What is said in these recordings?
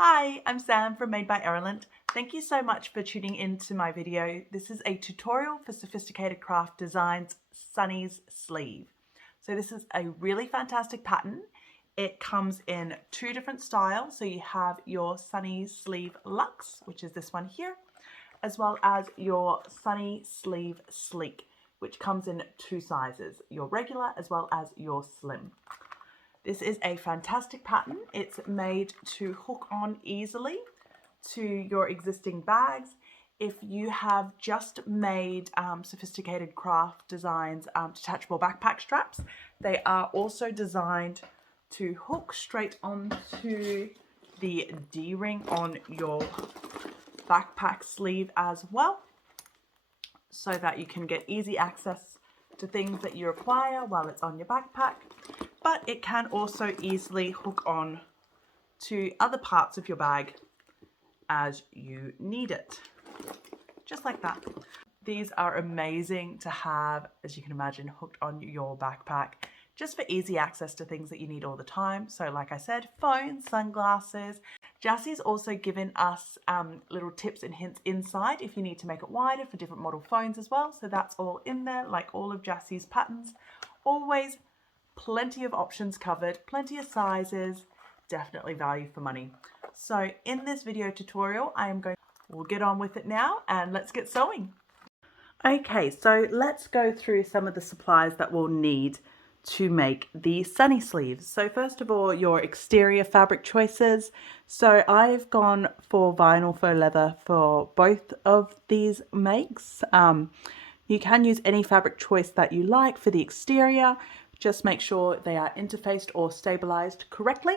Hi, I'm Sam from Made by Erland. Thank you so much for tuning into my video. This is a tutorial for Sophisticated Craft Designs Sunnie's Sleeve. So this is a really fantastic pattern. It comes in two different styles. So you have your SunnieSleeve Luxe, which is this one here, as well as your SunnieSleeve Sleek, which comes in two sizes, your regular as well as your slim. This is a fantastic pattern. It's made to hook on easily to your existing bags. If you have just made Sophisticated Craft Designs detachable backpack straps, they are also designed to hook straight onto the D-ring on your backpack sleeve as well, so that you can get easy access to things that you require while it's on your backpack. But it can also easily hook on to other parts of your bag as you need it, just like that. These are amazing to have, as you can imagine, hooked on your backpack, just for easy access to things that you need all the time. So like I said, phones, sunglasses. Jassie's also given us little tips and hints inside if you need to make it wider for different model phones as well. So that's all in there, like all of Jassie's patterns. Always plenty of options covered, plenty of sizes, definitely value for money. So in this video tutorial, we'll get on with it now and let's get sewing. Okay, so let's go through some of the supplies that we'll need to make the SunnieSleeves. So first of all, your exterior fabric choices. So I've gone for vinyl faux leather for both of these makes. You can use any fabric choice that you like for the exterior. Just make sure they are interfaced or stabilized correctly.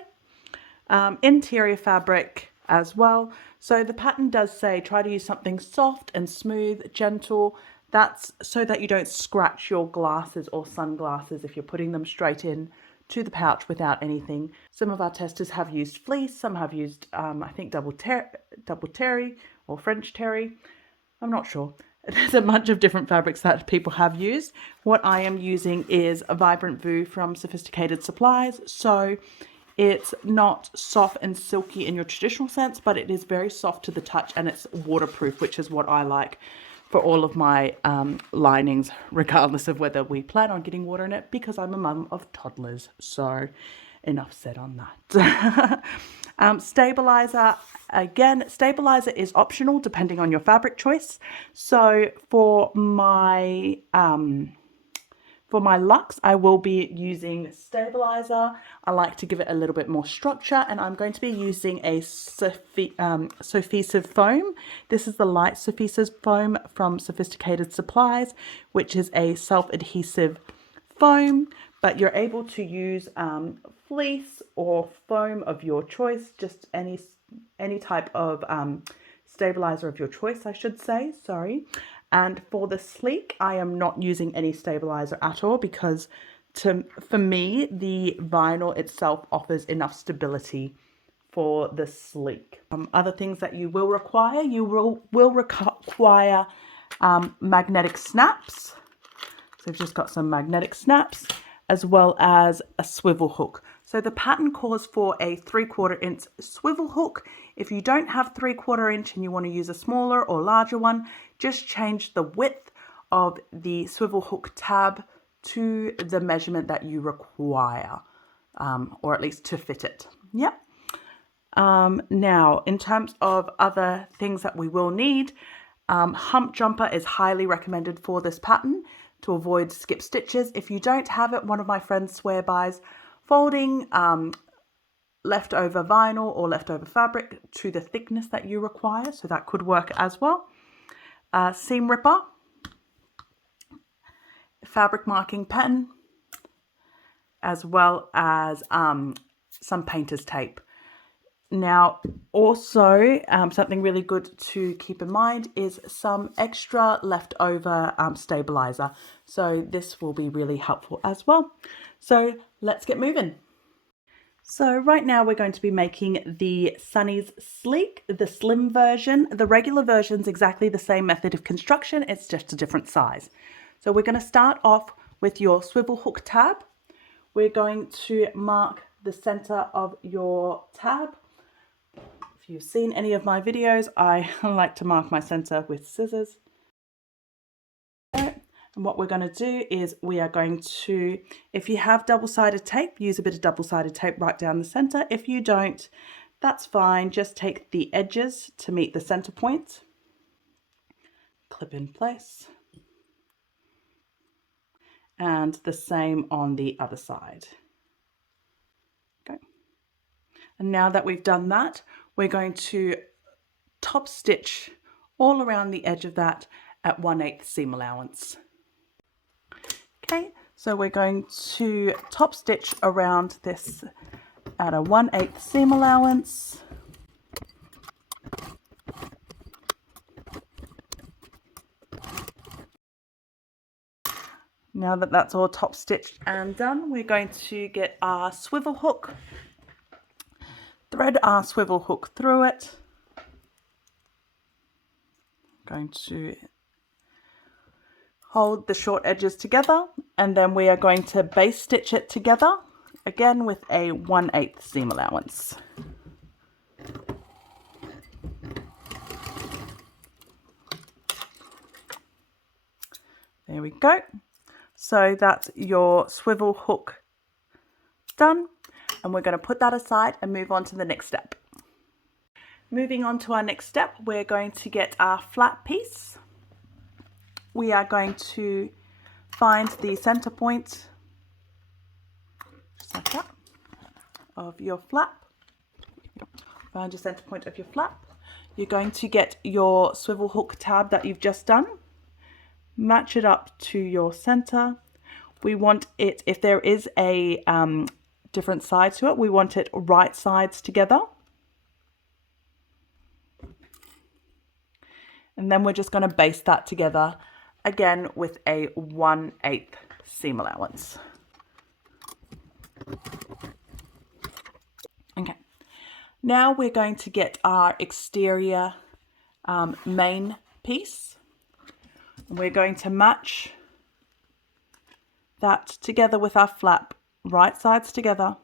Interior fabric as well. So the pattern does say try to use something soft and smooth, gentle. That's so that you don't scratch your glasses or sunglasses if you're putting them straight in to the pouch without anything. Some of our testers have used fleece, some have used I think double terry or French terry. I'm not sure. There's a bunch of different fabrics that people have used. What I am using is a Vibrant Voo from Sophisticated Supplies. So it's not soft and silky in your traditional sense, but it is very soft to the touch and it's waterproof, which is what I like for all of my linings, regardless of whether we plan on getting water in it, because I'm a mum of toddlers. So enough said on that. Stabiliser, again, Stabiliser is optional depending on your fabric choice. So for my Luxe, I will be using Stabiliser. I like to give it a little bit more structure, and I'm going to be using a Sewfisticated foam. This is the light Sewfisticated foam from Sophisticated Supplies, which is a self-adhesive foam, but you're able to use fleece or foam of your choice, just any type of stabilizer of your choice, I should say, sorry. And for the sleek, I am not using any stabilizer at all because for me, the vinyl itself offers enough stability for the sleek. Other things that you will require, will require magnetic snaps. So I've just got some magnetic snaps, as well as a swivel hook. So the pattern calls for a 3/4 inch swivel hook. If you don't have 3/4 inch and you want to use a smaller or larger one, just change the width of the swivel hook tab to the measurement that you require, or at least to fit it. Yep. Now, in terms of other things that we will need, hump jumper is highly recommended for this pattern to avoid skip stitches. If you don't have it, one of my friends swear bys folding leftover vinyl or leftover fabric to the thickness that you require, so that could work as well. Seam ripper, fabric marking pen, as well as some painter's tape. Now, also something really good to keep in mind is some extra leftover stabilizer. So this will be really helpful as well. So let's get moving. So right now we're going to be making the SunnieSleeve, the slim version. The regular version is exactly the same method of construction, it's just a different size. So we're going to start off with your swivel hook tab. We're going to mark the center of your tab If you've seen any of my videos, I like to mark my center with scissors. And what we're going to do is we are going to, if you have double-sided tape, use a bit of double-sided tape right down the center. If you don't, that's fine. Just take the edges to meet the center point. Clip in place. And the same on the other side. Okay. And now that we've done that, we're going to top stitch all around the edge of that at 1/8 seam allowance. Okay, so we're going to top stitch around this at a 1/8 seam allowance. Now that that's all top stitched and done, we're going to get our swivel hook, thread our swivel hook through it. Going to hold the short edges together, and then we are going to base stitch it together again with a 1/8 seam allowance. There we go. So that's your swivel hook done, and we're going to put that aside and move on to the next step. Moving on to our next step, we're going to get our flat piece. We are going to find the center point, just like that, of your flap. Find your center point of your flap. You're going to get your swivel hook tab that you've just done, match it up to your center. We want it, if there is a different side to it, we want it right sides together. And then we're just going to base that together again with a 1/8 seam allowance. Okay, now we're going to get our exterior main piece. We're going to match that together with our flap, right sides together.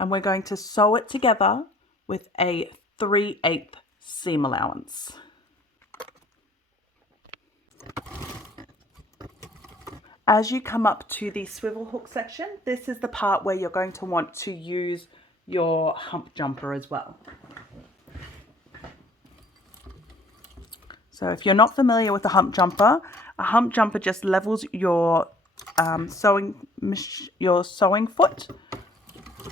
And we're going to sew it together with a 3/8 seam allowance. As you come up to the swivel hook section, this is the part where you're going to want to use your hump jumper as well. So if you're not familiar with a hump jumper just levels your sewing foot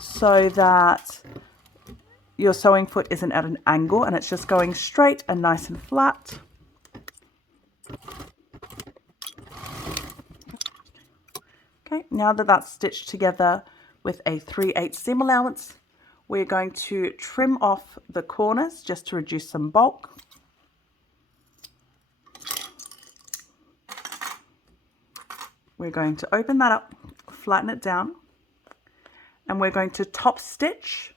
so that your sewing foot isn't at an angle and it's just going straight and nice and flat. Okay, now that that's stitched together with a 3/8 seam allowance, we're going to trim off the corners just to reduce some bulk. We're going to open that up, flatten it down, and we're going to top stitch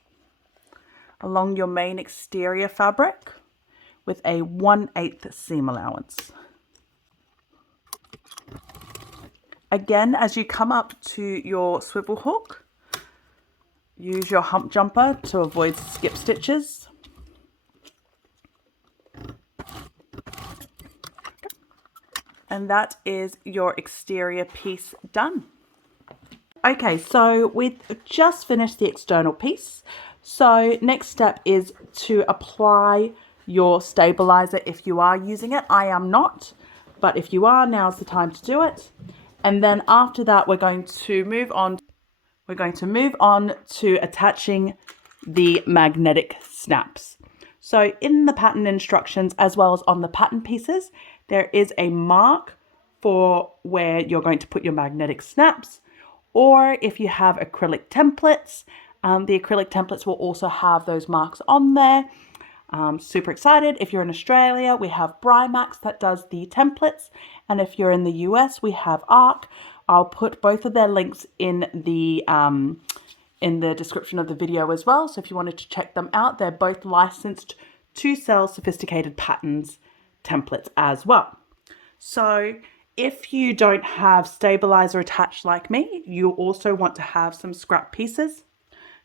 along your main exterior fabric with a 1/8 seam allowance. Again, as you come up to your swivel hook, use your hump jumper to avoid skip stitches. And that is your exterior piece done. Okay, so we've just finished the external piece. So next step is to apply your stabilizer if you are using it. I am not, but if you are, now's the time to do it. And then after that, we're going to move on. We're going to move on to attaching the magnetic snaps. So in the pattern instructions, as well as on the pattern pieces, there is a mark for where you're going to put your magnetic snaps. Or if you have acrylic templates, the acrylic templates will also have those marks on there. Super excited. If you're in Australia, we have Brimax that does the templates. And if you're in the US, we have ARC. I'll put both of their links in the description of the video as well. So if you wanted to check them out, they're both licensed to sell sophisticated patterns templates as well. So if you don't have stabilizer attached like me, you also want to have some scrap pieces.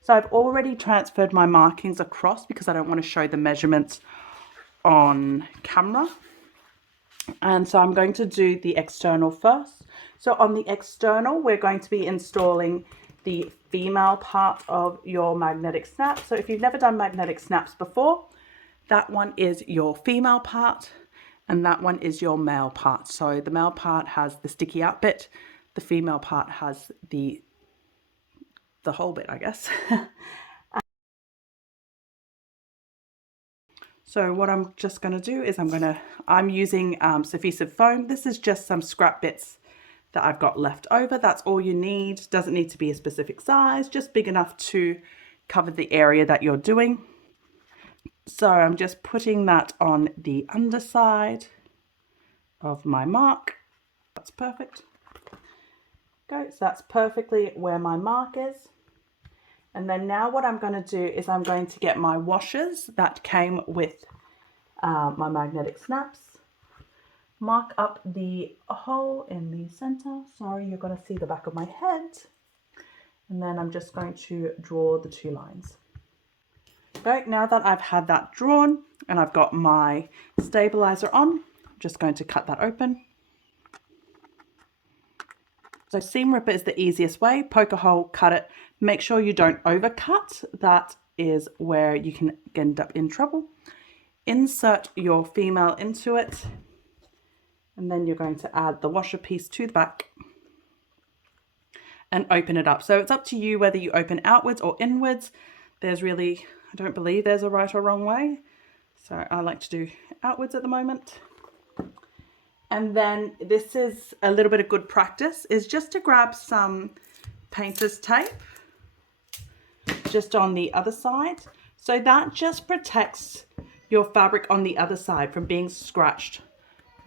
So I've already transferred my markings across because I don't want to show the measurements on camera. And so I'm going to do the external first. So on the external, we're going to be installing the female part of your magnetic snap. So if you've never done magnetic snaps before, that one is your female part and that one is your male part. So the male part has the sticky out bit, the female part has the whole bit, I guess. So what I'm just going to do is I'm using Sewfisticated foam. This is just some scrap bits that I've got left over. That's all you need. Doesn't need to be a specific size, just big enough to cover the area that you're doing. So I'm just putting that on the underside of my mark. That's perfect. Go, so that's perfectly where my mark is. And then now what I'm going to do is I'm going to get my washers that came with my magnetic snaps. Mark up the hole in the center. Sorry, you're going to see the back of my head. And then I'm just going to draw the two lines. Okay, now that I've had that drawn and I've got my stabilizer on, I'm just going to cut that open. So seam ripper is the easiest way. Poke a hole, cut it. Make sure you don't overcut. That is where you can end up in trouble. Insert your female into it. And then you're going to add the washer piece to the back and open it up. So it's up to you whether you open outwards or inwards. There's really, I don't believe there's a right or wrong way. So I like to do outwards at the moment. And then this is a little bit of good practice, is just to grab some painter's tape just on the other side. So that just protects your fabric on the other side from being scratched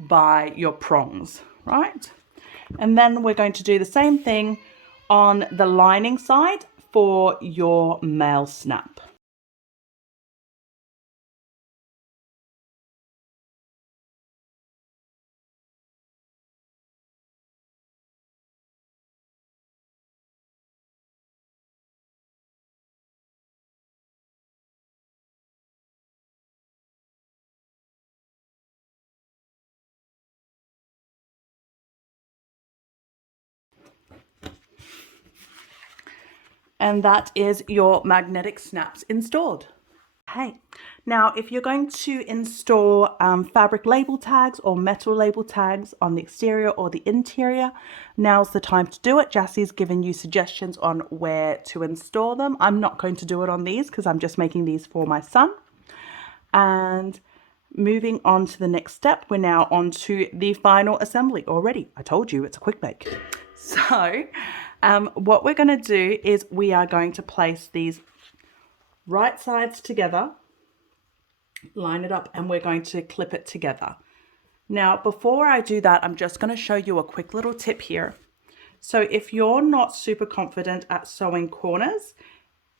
by your prongs, right? And then we're going to do the same thing on the lining side for your male snap. And that is your magnetic snaps installed. Okay, now if you're going to install fabric label tags or metal label tags on the exterior or the interior, now's the time to do it. Jassie's given you suggestions on where to install them. I'm not going to do it on these because I'm just making these for my son. And moving on to the next step, we're now on to the final assembly already. I told you it's a quick bake. So what we're going to do is we are going to place these right sides together, line it up, and we're going to clip it together. Now, before I do that, I'm just going to show you a quick little tip here. So if you're not super confident at sewing corners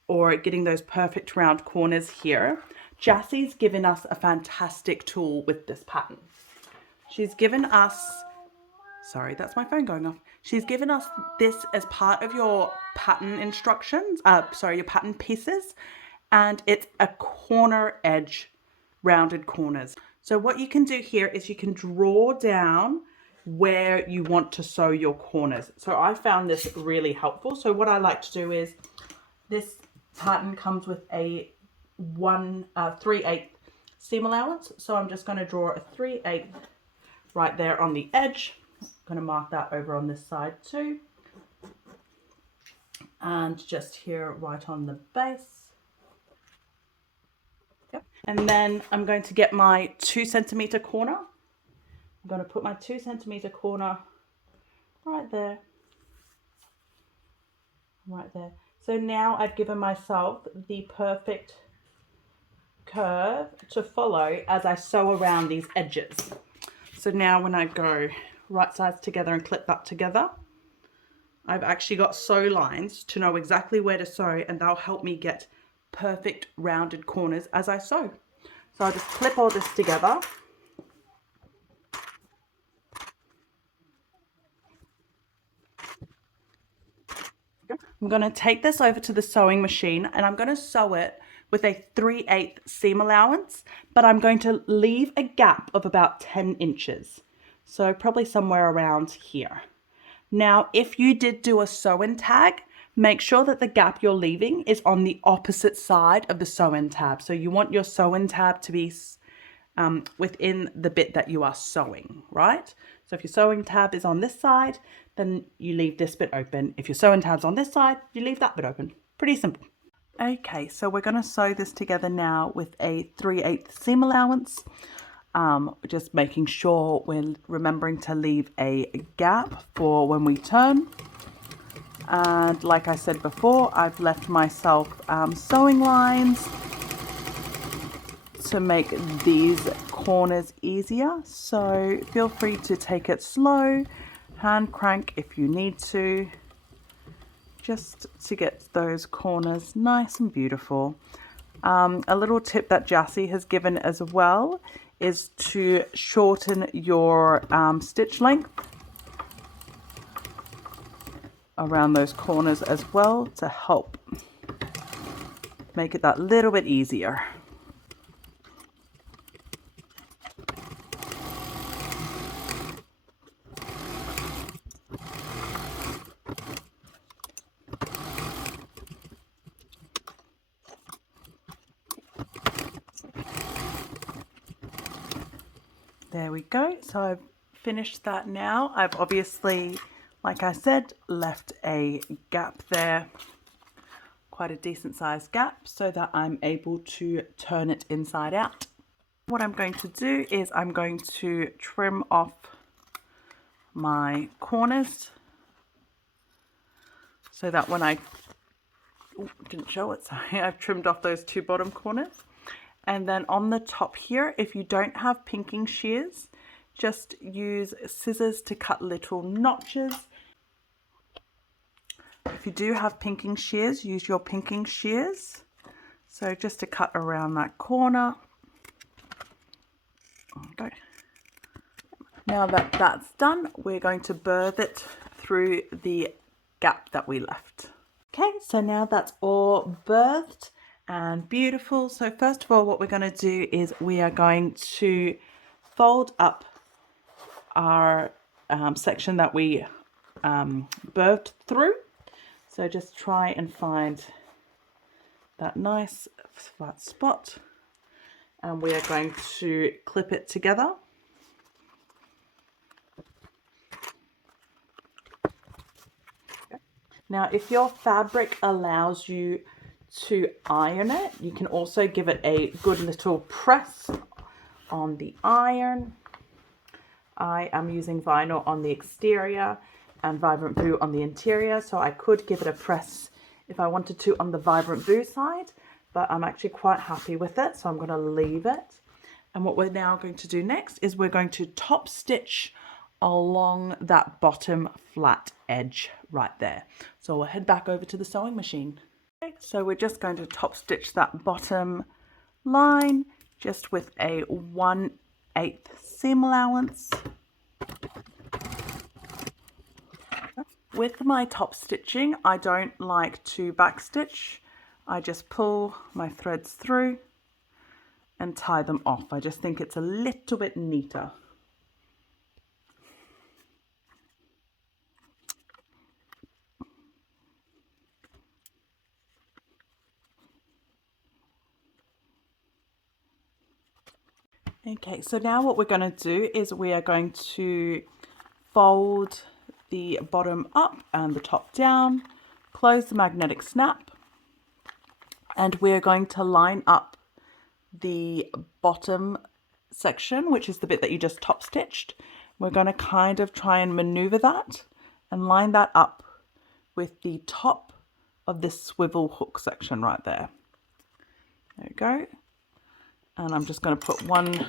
or getting those perfect round corners here, Jassie's given us a fantastic tool with this pattern. She's given us, sorry, that's my phone going off. She's given us this as part of your pattern instructions, your pattern pieces, and it's a corner edge, rounded corners. So what you can do here is you can draw down where you want to sew your corners. So I found this really helpful. So what I like to do is, this pattern comes with a 3/8 seam allowance. So I'm just going to draw a 3/8 right there on the edge. I'm going to mark that over on this side too. And just here right on the base. Yep. And then I'm going to get my 2 centimeter corner. I'm going to put my 2 centimeter corner right there. Right there. So now I've given myself the perfect curve to follow as I sew around these edges. So now when I go right sides together and clip that together, I've actually got sew lines to know exactly where to sew, and they'll help me get perfect rounded corners as I sew. So I'll just clip all this together. I'm going to take this over to the sewing machine and I'm going to sew it with a 3/8 seam allowance, but I'm going to leave a gap of about 10 inches. So probably somewhere around here. Now, if you did do a sew-in tag, make sure that the gap you're leaving is on the opposite side of the sew-in tab. So you want your sew-in tab to be within the bit that you are sewing, right? So if your sewing tab is on this side, then you leave this bit open. If your sewing tab's on this side, you leave that bit open. Pretty simple. Okay, so we're going to sew this together now with a 3/8 seam allowance. Just making sure we're remembering to leave a gap for when we turn. And like I said before, I've left myself sewing lines to make these corners easier. So feel free to take it slow, hand crank if you need to, just to get those corners nice and beautiful. A little tip that Jassy has given as well is to shorten your stitch length around those corners as well to help make it that little bit easier. There we go. So I've finished that now. I've obviously, like I said, left a gap there, quite a decent sized gap, so that I'm able to turn it inside out. What I'm going to do is I'm going to trim off my corners so that when didn't show it, sorry, I've trimmed off those two bottom corners. And then on the top here, if you don't have pinking shears, just use scissors to cut little notches. If you do have pinking shears, use your pinking shears. So just to cut around that corner. Okay. Now that that's done, we're going to birth it through the gap that we left. Okay, so now that's all birthed and beautiful. So first of all, what we're going to do is we are going to fold up our section that we birthed through. So just try and find that nice flat spot, and we are going to clip it together. Now, if your fabric allows you to iron it, you can also give it a good little press on the iron. I am using vinyl on the exterior and Vibrant Blue on the interior, so I could give it a press if I wanted to on the Vibrant Blue side, but I'm actually quite happy with it, so I'm going to leave it. And what we're now going to do next is we're going to top stitch along that bottom flat edge right there. So we'll head back over to the sewing machine. Okay, so we're just going to top stitch that bottom line just with a 1/8 seam allowance. With my top stitching, I don't like to back stitch. I just pull my threads through and tie them off. I just think it's a little bit neater. Okay, so now what we're going to do is we are going to fold the bottom up and the top down, close the magnetic snap, and we're going to line up the bottom section, which is the bit that you just top stitched. We're going to kind of try and maneuver that and line that up with the top of this swivel hook section right there. There we go. And I'm just going to put one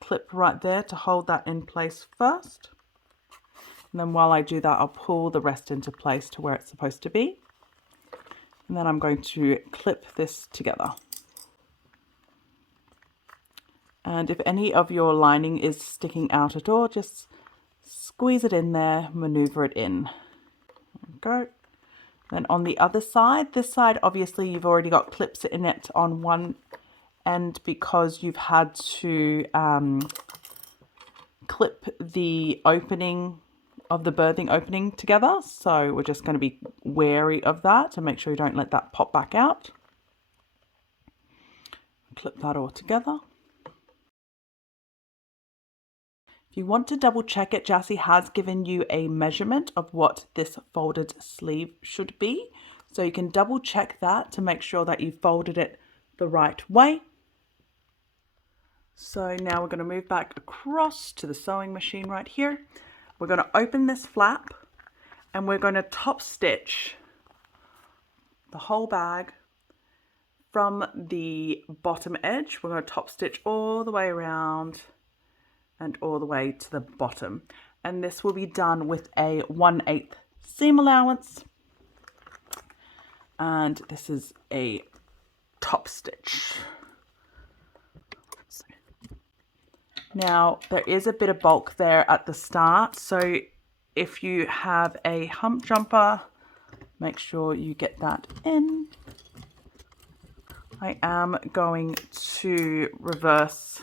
clip right there to hold that in place first. And then while I do that, I'll pull the rest into place to where it's supposed to be. And then I'm going to clip this together. And if any of your lining is sticking out at all, just squeeze it in there, maneuver it in. There we go. Then on the other side, this side obviously you've already got clips in it on one end because you've had to clip the opening of the birthing opening together. So we're just going to be wary of that and make sure you don't let that pop back out. Clip that all together. If you want to double check it, Jassy has given you a measurement of what this folded sleeve should be. So you can double check that to make sure that you folded it the right way. So now we're going to move back across to the sewing machine right here. We're going to open this flap and we're going to top stitch the whole bag from the bottom edge. We're going to top stitch all the way around and all the way to the bottom. And this will be done with a 1/8 seam allowance. And this is a top stitch. Now there is a bit of bulk there at the start, so if you have a hump jumper, make sure you get that in. I am going to reverse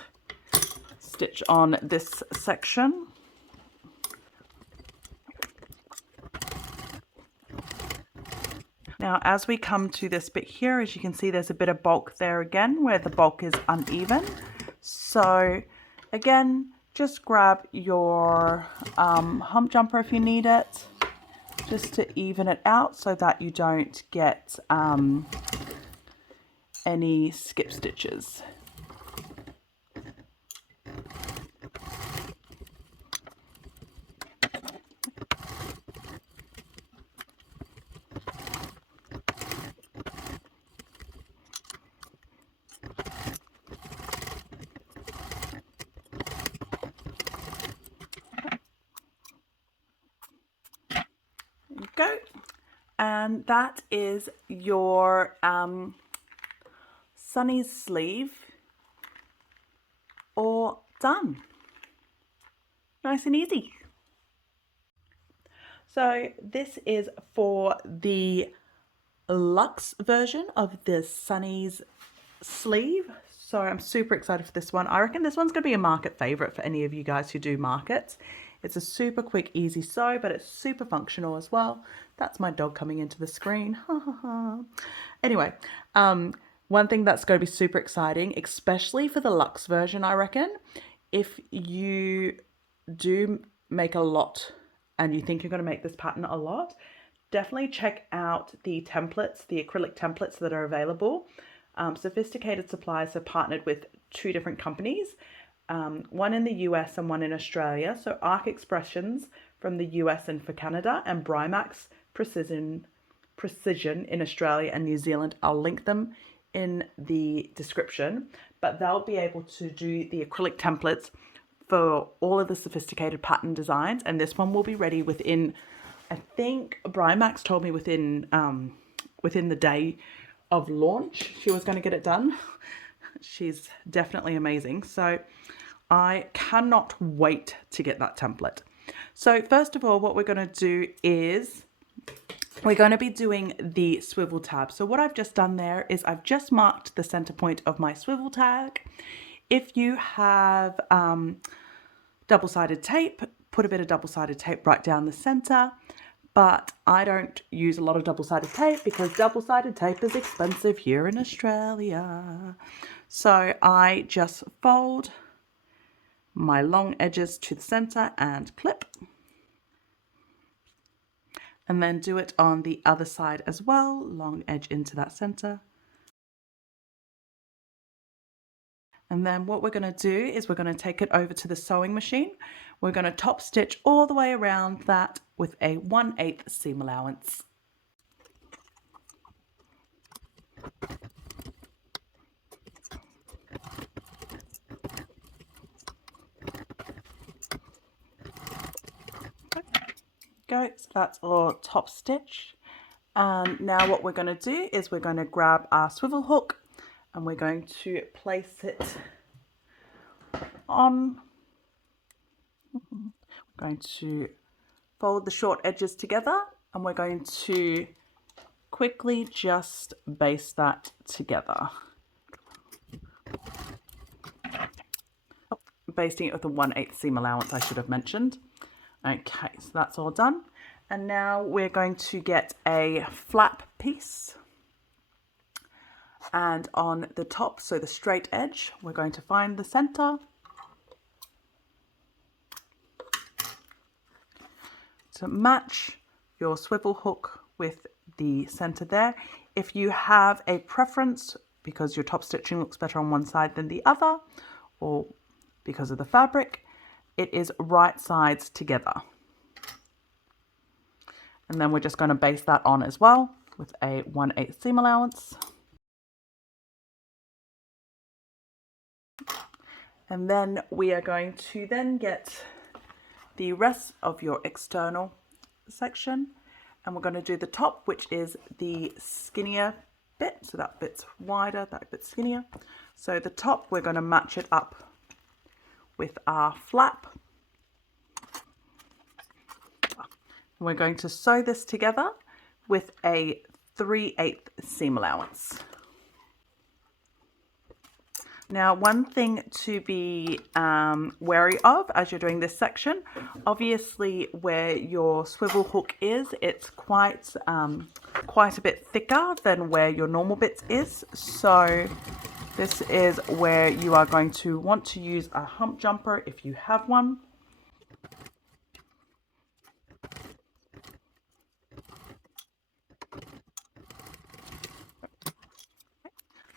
stitch on this section. Now as we come to this bit here, as you can see, there's a bit of bulk there again where the bulk is uneven. So again, just grab your hump jumper if you need it, just to even it out so that you don't get any skip stitches. Go, and that is your SunnieSleeve all done. Nice and easy. So this is for the Luxe version of the SunnieSleeve. So I'm super excited for this one. I reckon this one's going to be a market favorite for any of you guys who do markets. It's a super quick, easy sew, but it's super functional as well. That's my dog coming into the screen. Anyway, one thing that's going to be super exciting, especially for the Luxe version, I reckon, if you do make a lot and you think you're going to make this pattern a lot, definitely check out the templates, the acrylic templates that are available. Sophisticated Supplies have partnered with 2 different companies. One in the US and one in Australia. So Arc Expressions from the US and for Canada, and Brymax Precision in Australia and New Zealand. I'll link them in the description, but they'll be able to do the acrylic templates for all of the sophisticated pattern designs, and this one will be ready within, I think Brymax told me within the day of launch she was going to get it done. She's definitely amazing. So I cannot wait to get that template. So first of all, what we're going to do is we're going to be doing the swivel tab. So what I've just done there is I've just marked the center point of my swivel tag. If you have double-sided tape, put a bit of double-sided tape right down the center. But I don't use a lot of double-sided tape because double-sided tape is expensive here in Australia. So I just fold my long edges to the center and clip. And then do it on the other side as well, long edge into that center. And then what we're going to do is we're going to take it over to the sewing machine. We're going to top stitch all the way around that with a 1/8 seam allowance. Go, so that's all top stitch. And now what we're going to do is we're going to grab our swivel hook and we're going to place it on. We're going to fold the short edges together and we're going to quickly just baste that together. Oh, basting it with a 1/8 seam allowance, I should have mentioned. Okay, so that's all done. And now we're going to get a flap piece. And on the top, so the straight edge, we're going to find the center. To match your swivel hook with the center there. If you have a preference, because your top stitching looks better on one side than the other, or because of the fabric, it is right sides together. And then we're just going to baste that on as well with a 1/8 seam allowance. And then we are going to then get the rest of your external section, and we're going to do the top, which is the skinnier bit. So that bit's wider, that bit's skinnier. So the top, we're going to match it up with our flap. We're going to sew this together with a 3/8 seam allowance. Now, one thing to be wary of as you're doing this section, obviously where your swivel hook is, it's quite a bit thicker than where your normal bits is. So this is where you are going to want to use a hump jumper if you have one.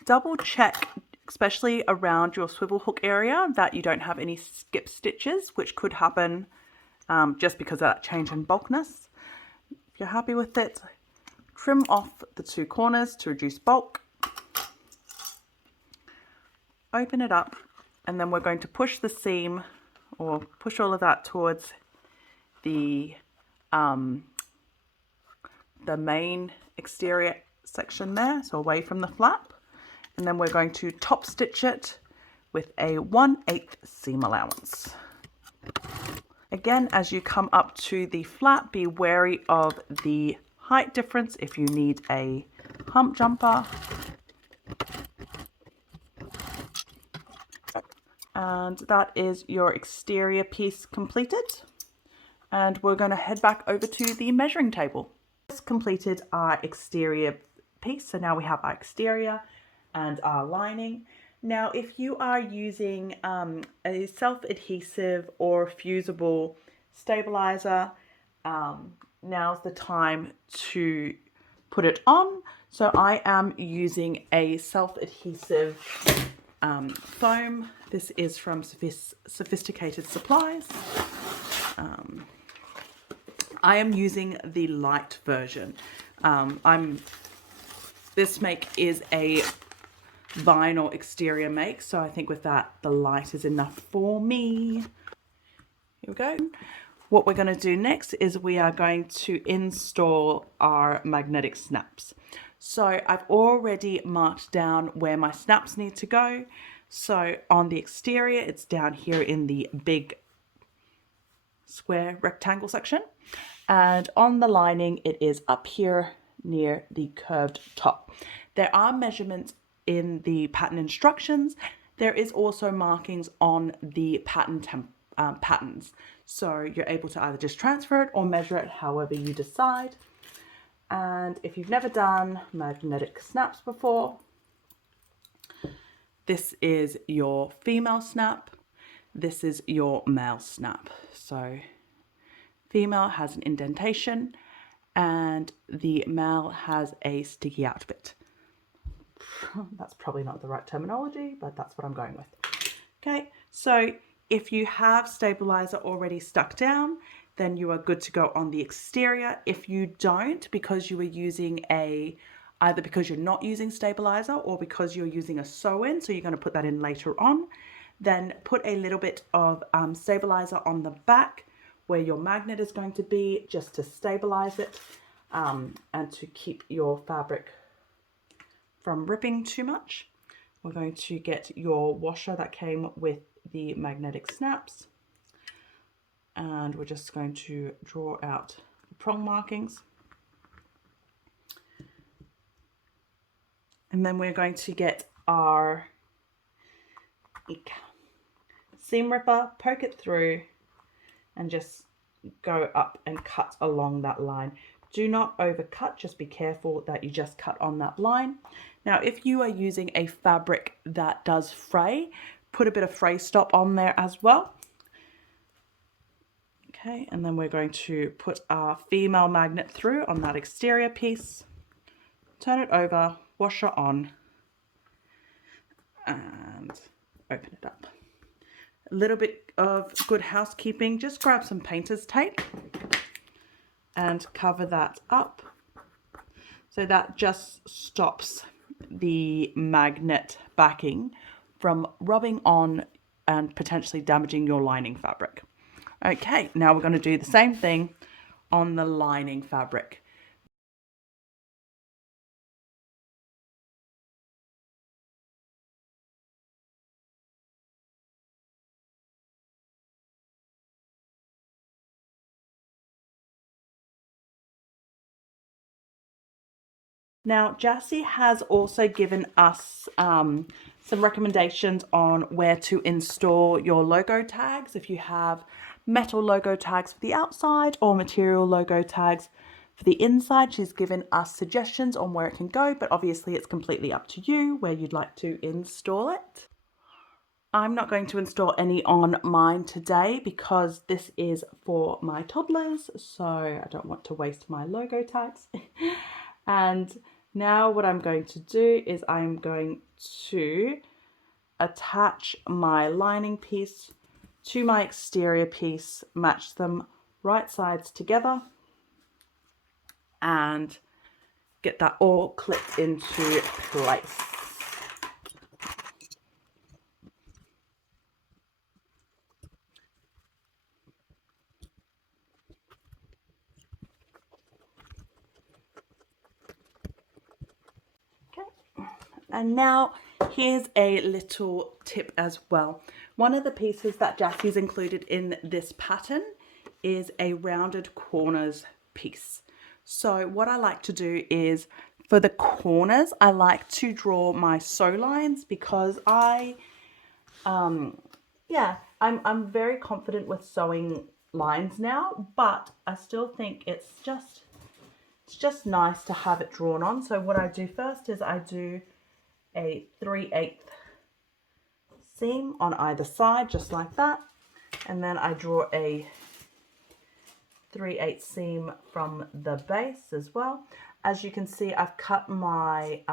Double check, especially around your swivel hook area, that you don't have any skip stitches, which could happen just because of that change in bulkness. If you're happy with it, trim off the two corners to reduce bulk. Open it up, and then we're going to push the seam, or push all of that towards the main exterior section there, so away from the flap. And then we're going to top stitch it with a 1/8 seam allowance. Again, as you come up to the flap, be wary of the height difference if you need a hump jumper. And that is your exterior piece completed. And we're going to head back over to the measuring table. Just completed our exterior piece, so now we have our exterior and our lining. Now, if you are using a self-adhesive or fusible stabilizer, now's the time to put it on. So I am using a self-adhesive foam. This is from Sophisticated Supplies. I am using the light version. This make is a vinyl exterior make, so I think with that the light is enough for me. Here we go. What we're going to do next is we are going to install our magnetic snaps. So I've already marked down where my snaps need to go. So on the exterior, it's down here in the big square rectangle section, and on the lining it is up here near the curved top. There are measurements in the pattern instructions. There is also markings on the patterns, so you're able to either just transfer it or measure it however you decide. And if you've never done magnetic snaps before, this is your female snap, this is your male snap. So female has an indentation and the male has a sticky out bit. That's probably not the right terminology, but that's what I'm going with. Okay, so if you have Stabiliser already stuck down, then you are good to go on the exterior. If you don't, because you are using either because you're not using Stabiliser or because you're using a sew-in, so you're going to put that in later on, then put a little bit of Stabiliser on the back where your magnet is going to be, just to stabilize it and to keep your fabric from ripping too much. We're going to get your washer that came with the magnetic snaps, and we're just going to draw out the prong markings. And then we're going to get our seam ripper, poke it through, and just go up and cut along that line. Do not overcut, just be careful that you just cut on that line. Now, if you are using a fabric that does fray, put a bit of fray stop on there as well. Okay, and then we're going to put our female magnet through on that exterior piece, turn it over, washer on, and open it up. A little bit of good housekeeping, just grab some painter's tape and cover that up. So that just stops the magnet backing from rubbing on and potentially damaging your lining fabric. Okay, now we're going to do the same thing on the lining fabric. Now, Jassy has also given us some recommendations on where to install your logo tags. If you have metal logo tags for the outside or material logo tags for the inside, she's given us suggestions on where it can go, but obviously it's completely up to you where you'd like to install it. I'm not going to install any on mine today because this is for my toddlers, so I don't want to waste my logo tags. And now what I'm going to do is I'm going to attach my lining piece to my exterior piece, match them right sides together, and get that all clipped into place. And now here's a little tip as well. One of the pieces that Jassy's included in this pattern is a rounded corners piece. So what I like to do is for the corners, I like to draw my sew lines because I'm very confident with sewing lines now, but I still think it's just nice to have it drawn on. So what I do first is I do a 3/8 seam on either side, just like that, and then I draw a 3/8 seam from the base as well. As you can see, I've cut my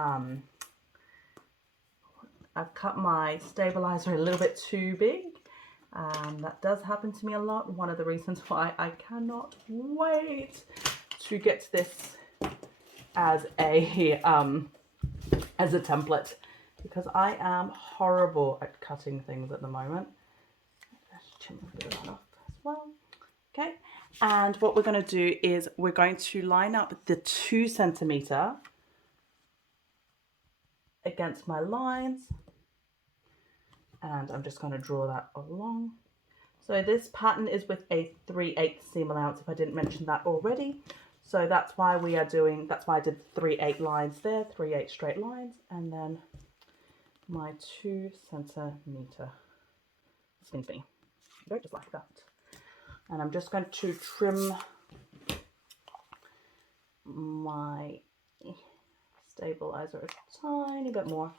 stabilizer a little bit too big. That does happen to me a lot. One of the reasons why I cannot wait to get this as a template, because I am horrible at cutting things at the moment. Let's trim a bit of that off as well. Okay, and what we're going to do is we're going to line up the 2 centimeter against my lines, and I'm just going to draw that along. So this pattern is with a 3/8 seam allowance, if I didn't mention that already. So that's why I did 3/8 lines there, 3/8 straight lines, and then my 2 centimeter seam thingy. Go just like that. And I'm just going to trim my stabilizer a tiny bit more.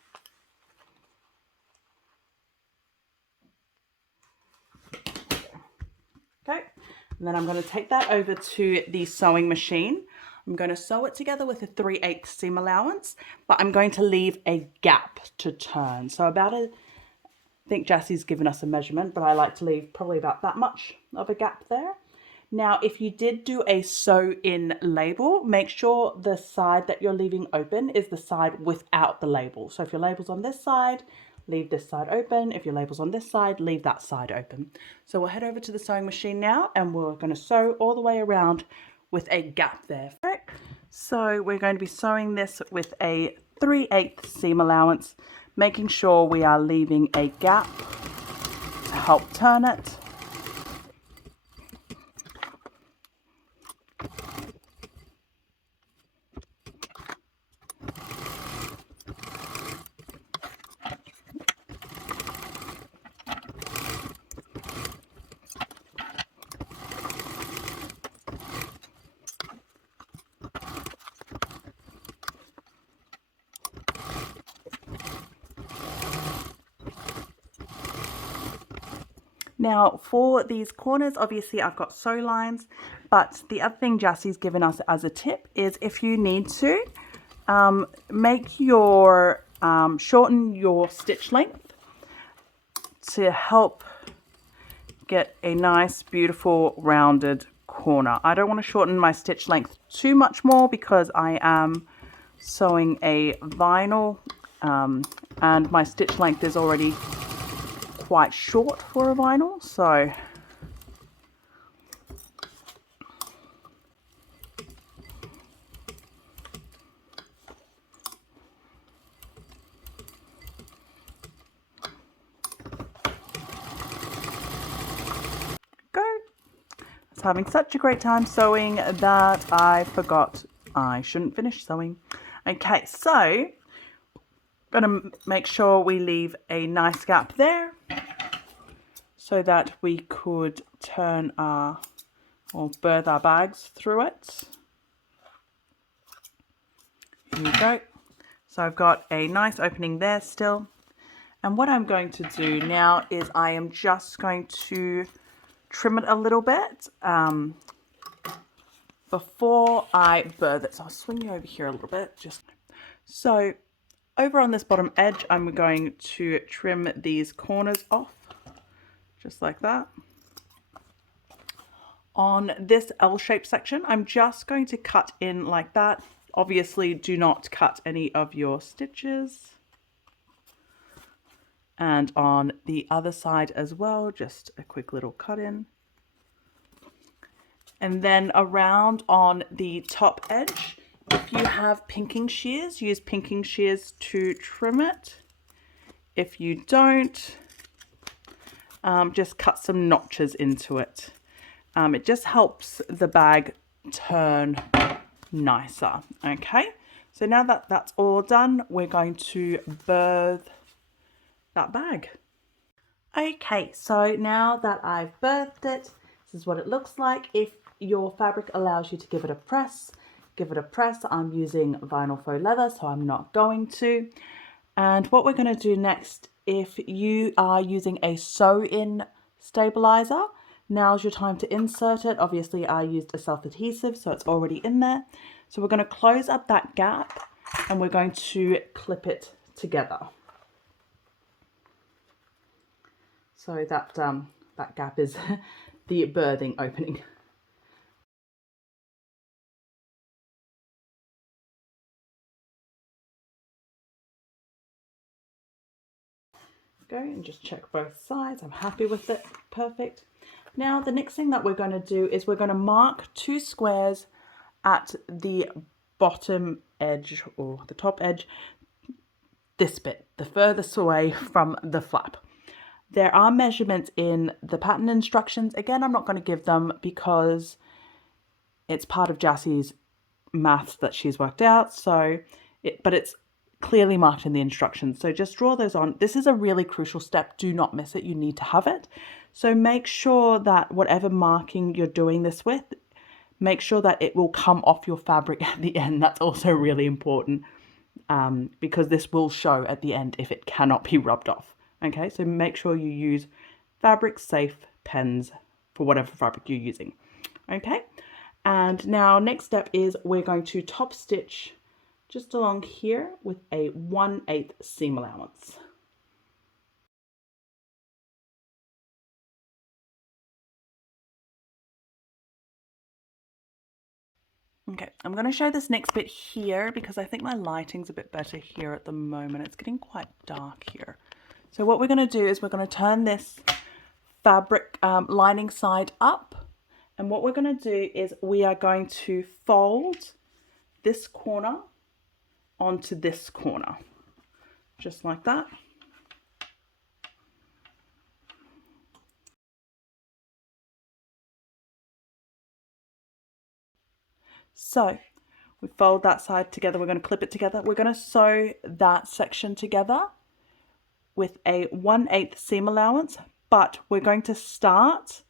Okay, and then I'm going to take that over to the sewing machine. I'm going to sew it together with a 3/8 seam allowance, but I'm going to leave a gap to turn. So I think Jassy's given us a measurement, but I like to leave probably about that much of a gap there. Now, if you did do a sew in label, make sure the side that you're leaving open is the side without the label. So if your label's on this side, leave this side open. If your label's on this side, leave that side open. So we'll head over to the sewing machine now, and we're going to sew all the way around with a gap there. So we're going to be sewing this with a 3/8 seam allowance, making sure we are leaving a gap to help turn it. Now for these corners, obviously I've got sew lines, but the other thing Jassie's given us as a tip is if you need to, make your, shorten your stitch length to help get a nice, beautiful, rounded corner. I don't want to shorten my stitch length too much more because I am sewing a vinyl, and my stitch length is already quite short for a vinyl, so having such a great time sewing that I forgot I shouldn't finish sewing. Okay, so I'm gonna make sure we leave a nice gap there so that we could turn our, or birth our bags through it. Here we go. So I've got a nice opening there still. And what I'm going to do now is I am just going to trim it a little bit before I birth it. So I'll swing you over here a little bit. So over on this bottom edge, I'm going to trim these corners off, just like that. On this L-shaped section, I'm just going to cut in like that. Obviously, do not cut any of your stitches. And on the other side as well, just a quick little cut in. And then around on the top edge, if you have pinking shears, use pinking shears to trim it. If you don't, just cut some notches into it. It just helps the bag turn nicer. Okay, so now that that's all done, we're going to birth that bag. Okay, so now that I've birthed it, this is what it looks like. If your fabric allows you to give it a press, give it a press. I'm using vinyl faux leather, so I'm not going to. And what we're going to do next, if you are using a sew-in stabilizer, now's your time to insert it. Obviously, I used a self-adhesive, so it's already in there. So we're going to close up that gap and we're going to clip it together. So that, that gap is the birthing opening. Go and just check both sides. I'm happy with it. Perfect. Now the next thing that we're going to do is we're going to mark 2 squares at the bottom edge or the top edge, this bit, the furthest away from the flap. There are measurements in the pattern instructions. Again, I'm not going to give them because it's part of Jassie's maths that she's worked out. So, but it's clearly marked in the instructions. So just draw those on. This is a really crucial step. Do not miss it. You need to have it. So make sure that whatever marking you're doing this with, make sure that it will come off your fabric at the end. That's also really important because this will show at the end if it cannot be rubbed off. Okay, so make sure you use fabric safe pens for whatever fabric you're using. Okay, and now next step is we're going to top stitch just along here with a 1/8 seam allowance. Okay, I'm going to show this next bit here because I think my lighting's a bit better here at the moment. It's getting quite dark here. So what we're going to do is we're going to turn this fabric lining side up. And what we're going to do is we are going to fold this corner onto this corner, just like that. So we fold that side together. We're going to clip it together. We're going to sew that section together with a 1/8 seam allowance, but we're going to start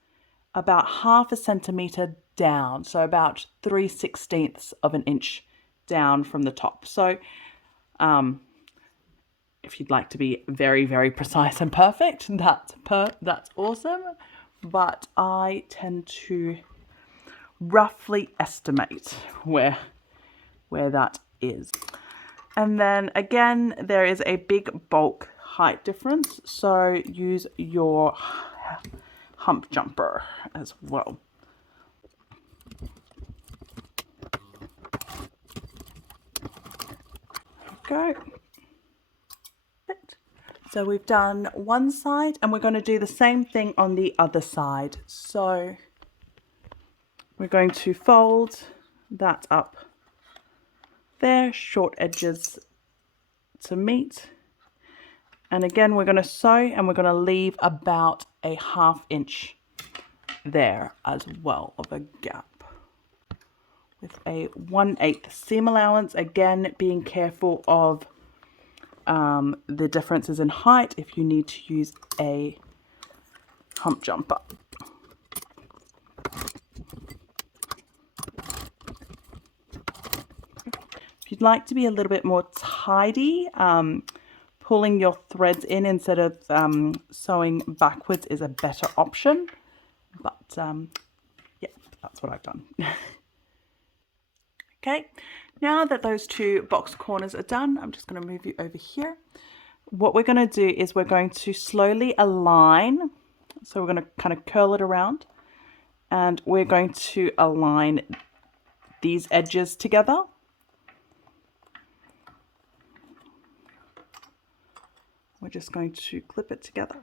about 1/2 centimeter down, so about 3/16 of an inch down from the top. So if you'd like to be very, very precise and perfect, that's awesome. But I tend to roughly estimate where that is. And then again, there is a big bulk height difference, so use your hump jumper as well. Go. So we've done one side and we're going to do the same thing on the other side. So we're going to fold that up there, short edges to meet. And again, we're going to sew and we're going to leave about a 1/2 inch there as well of a gap. With a 1/8 seam allowance, again, being careful of the differences in height if you need to use a hump jumper. If you'd like to be a little bit more tidy, pulling your threads in instead of sewing backwards is a better option. But yeah, that's what I've done. Okay, now that those two box corners are done, I'm just going to move you over here. What we're going to do is we're going to slowly align. So we're going to kind of curl it around and we're going to align these edges together. We're just going to clip it together.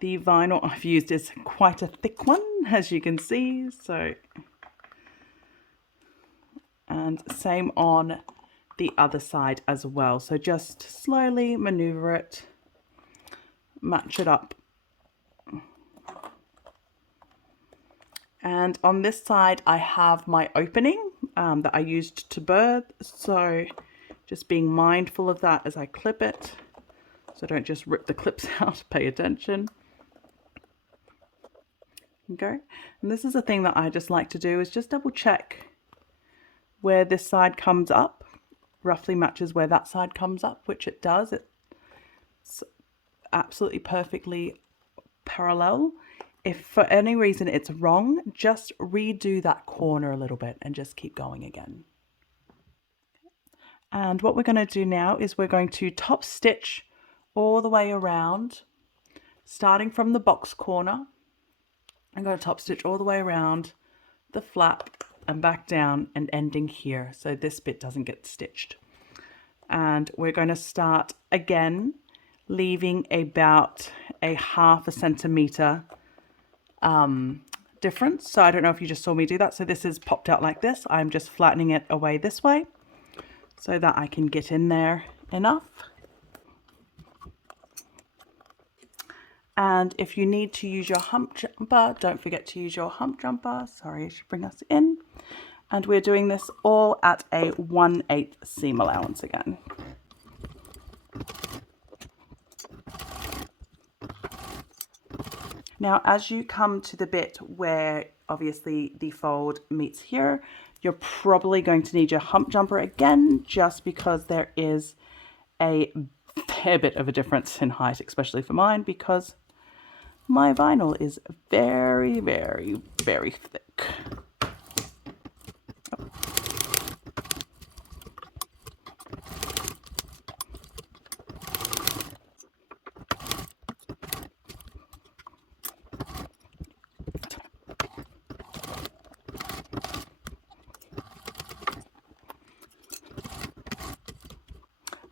The vinyl I've used is quite a thick one, as you can see. So, and same on the other side as well. So just slowly maneuver it, match it up. And on this side, I have my opening that I used to birth. So just being mindful of that as I clip it. So don't just rip the clips out, pay attention. Okay, and this is a thing that I just like to do, is just double check where this side comes up, roughly matches where that side comes up, which it does. It's absolutely perfectly parallel. If for any reason it's wrong, just redo that corner a little bit and just keep going again. And what we're going to do now is we're going to top stitch all the way around, starting from the box corner. I'm going to top stitch all the way around the flap and back down and ending here, so this bit doesn't get stitched. And we're going to start again, leaving about a 1/2 centimeter difference. So I don't know if you just saw me do that. So this is popped out like this. I'm just flattening it away this way so that I can get in there enough. And if you need to use your hump jumper, don't forget to use your hump jumper. Sorry, I should bring us in. And we're doing this all at a 1/8 seam allowance again. Now, as you come to the bit where obviously the fold meets here, you're probably going to need your hump jumper again, just because there is a fair bit of a difference in height, especially for mine, because my vinyl is very, very, very thick.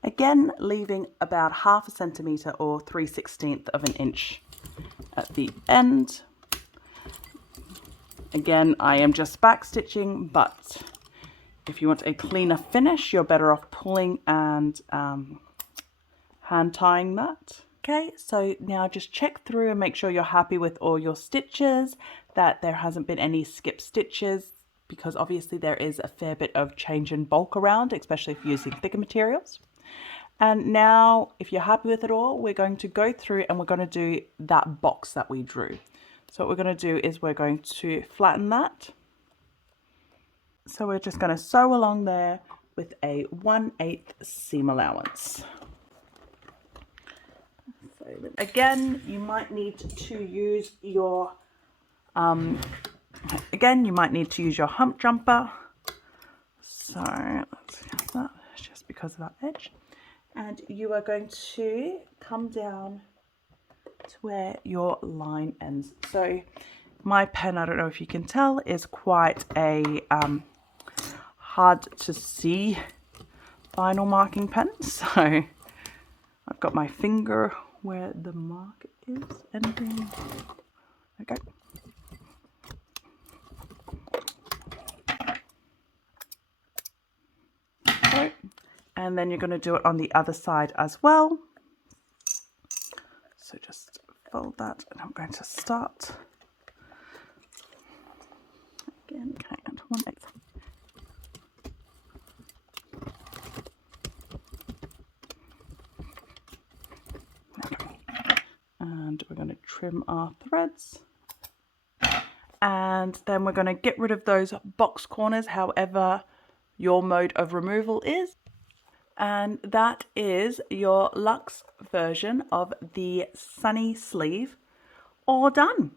Again, leaving about 1/2 centimeter or 3/16 of an inch at the end. Again, I am just back stitching, but if you want a cleaner finish, you're better off pulling and hand tying that. Okay, so now just check through and make sure you're happy with all your stitches, that there hasn't been any skip stitches, because obviously there is a fair bit of change in bulk around, especially if you're using thicker materials. And now, if you're happy with it all, we're going to go through and we're going to do that box that we drew. So what we're going to do is we're going to flatten that. So we're just going to sew along there, with a 1/8 seam allowance. So again, you might need to use your hump jumper. So let's have that just because of that edge. And you are going to come down to where your line ends. So my pen, I don't know if you can tell, is quite a hard to see vinyl marking pen. So I've got my finger where the mark is ending. Okay. So, and then you're going to do it on the other side as well. So just fold that, and I'm going to start again. Okay, and 1/8. And we're going to trim our threads, and then we're going to get rid of those box corners, however your mode of removal is. And that is your Luxe version of the SunnieSleeve all done.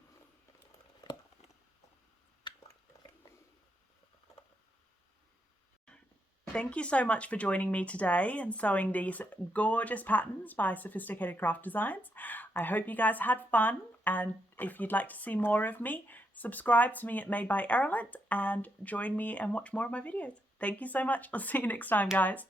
Thank you so much for joining me today and sewing these gorgeous patterns by Sewfisticated Craft Designs. I hope you guys had fun, and if you'd like to see more of me, subscribe to me at Made by Acrylic and join me and watch more of my videos. Thank you so much. I'll see you next time, guys.